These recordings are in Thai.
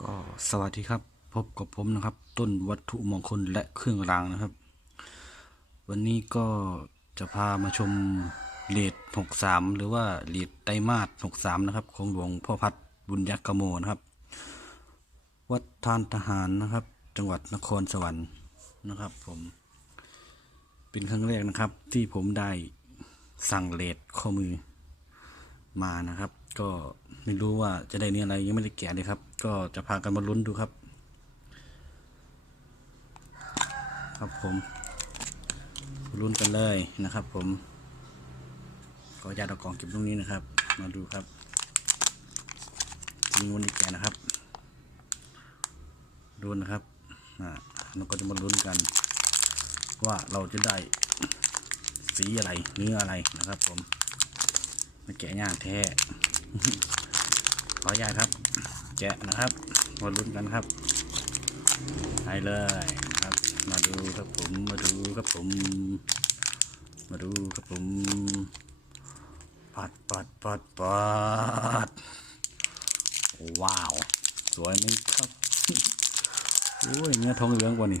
ก็สวัสดีครับ พบกับผมนะครับ ต้นวัตถุมงคลและเครื่องรางนะครับ วันนี้ก็จะพามาชมเลดหกสามหรือว่าเลดไตรมาสหกสามนะครับ ของหลวงพ่อพัดบุญยักกโมนะครับ วัดทานทหารนะครับ จังหวัดนครสวรรค์นะครับ ผม เป็นครั้งแรกนะครับที่ผมได้สั่งเลดข้อมือ มานะครับ ก็ไม่รู้ว่าจะได้เนื้ออะไรยังไม่ได้แกะเลยครับ ก็จะพากันมาลุ้นดูครับ ครับผมลุ้นกันเลยนะครับ ผมขออนุญาตเอากล่องเก็บตรงนี้นะครับ มาดูครับมีวันนี้แกะนะครับดูนะครับอ่าเราก็จะมาลุ้นกัน ว่าเราจะได้สีอะไรเนื้ออะไรนะครับผม มาแกะยางแท้ขออนุญาตครับ แกะนะครับมาลุ้นกันครับไปเลยครับ มาดูครับผม มาดูครับผม มาดูครับผมปัดปัดปัดปัดว้าว สวยไหมครับโอ้ยเนื้อทองเหลืองกว่านี่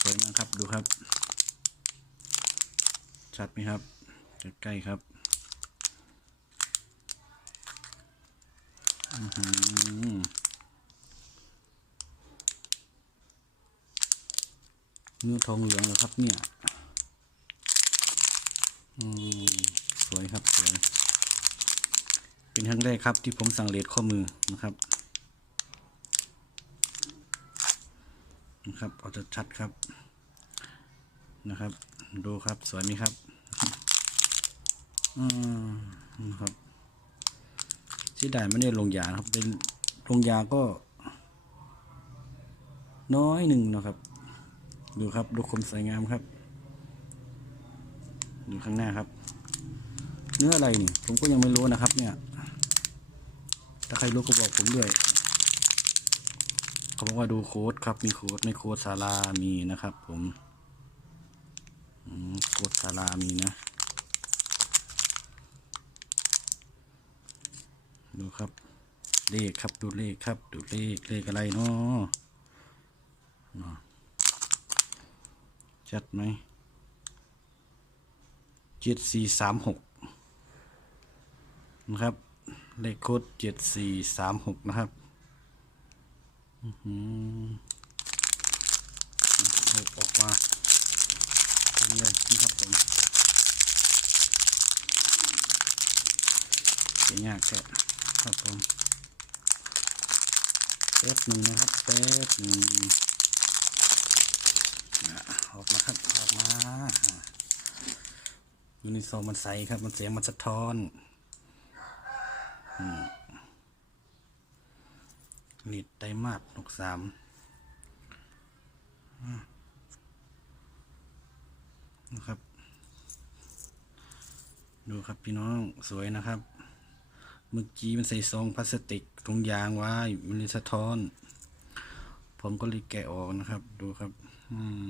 สวยมากครับดูครับ ชัดไหมครับ ใกล้ๆครับอืมเนื้อทองเหลืองเหรอครับเนี่ยอืมสวยครับสวย เป็นครั้งแรกครับที่ผมสั่งเลดข้อมือนะครับ นะครับเอาจะชัดครับนะครับ ดูครับสวยไหมครับ อืมครับที่ได้ไม่ได้ลงยาครับ เป็นลงยาก็ น้อยหนึ่งนะครับ ดูครับดูคมสวยงามครับ ดูข้างหน้าครับ เนื้ออะไรนี่ผมก็ยังไม่รู้นะครับ เนี่ย ถ้าใครรู้ก็บอกผมด้วยเขาบอกว่าดูโค้ดครับ มีโค้ดไม่โค้ดซาลามีนะครับ ผมอืมโค้ดซาลามีนะ ดูครับ เลขครับดูเลขครับ ดูเลขเลขอะไรเนาะชัดไหมเจ็ดสี่สามหกนะครับ เลขโค้ดเจ็ดสี่สามหกนะครับออหืออกมาเป็นเลยนะครับผมเสียยากแค่ ครับผมแป๊บหนึ่งนะครับแป๊บหนึ่งออกมาครับออกมายูนิโซมันใสครับ มันเสียงมันสะท้อนอืมนิดไตมาสหกสามนะครับ ดูครับพี่น้องสวยนะครับ เมื่อกี้มันใส่ซองพลาสติกถุงยางไว้มันเลยสะท้อน ผมก็เลยแกะออกนะครับ ดูครับ อืม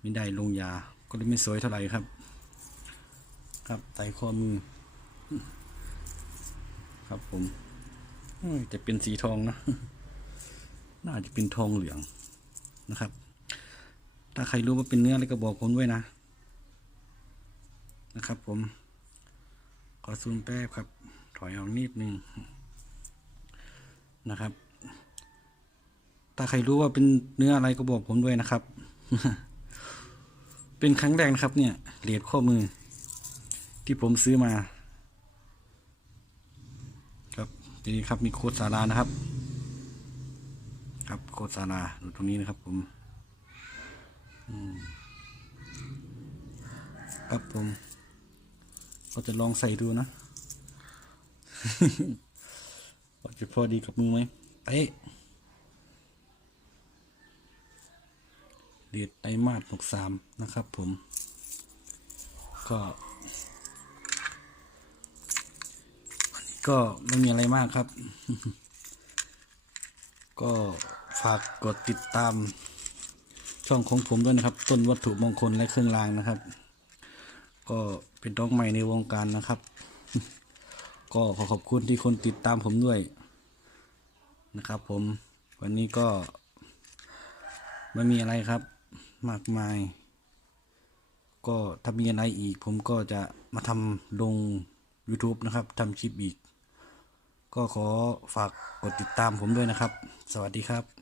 ไม่ได้ลงยา ก็เลยไม่สวยเท่าไหร่ครับ ครับใส่ข้อมือ ครับผมเอ้ยจะเป็นสีทองนะ น่าจะเป็นทองเหลืองนะครับ ถ้าใครรู้ว่าเป็นเนื้ออะไรก็บอกผมด้วยนะ นะครับผม ขอซูมแป๊บครับ ถอยออกนิดนึงนะครับ ถ้าใครรู้ว่าเป็นเนื้ออะไรก็บอกผมด้วยนะครับ เป็นครั้งแรกนะครับ เนี่ยเหรียญข้อมือ ที่ผมซื้อมา ครับทีนี้ครับมีโค้ดสารานะครับ ครับโค้ดสาราอยู่ตรงนี้นะครับ ผมอืมครับผม ก็จะลองใส่ดูนะว่าจะพอดีกับมือไหมเป๊ะเดียดไตรมาสหกสามนะครับผม ก็วันนี้ก็ไม่มีอะไรมากครับ ก็ฝากกดติดตามช่องของผมด้วยนะครับ ต้นวัตถุมงคลและเครื่องรางนะครับ ก็เป็นน้องใหม่ในวงการนะครับ ก็ขอขอบคุณที่คนติดตามผมด้วยนะครับ ผมวันนี้ก็ไม่มีอะไรครับ มากมาย ก็ถ้ามีอะไรอีก ผมก็จะมาทำลง YouTube นะครับทำคลิปอีก ก็ขอฝากกดติดตามผมด้วยนะครับ สวัสดีครับ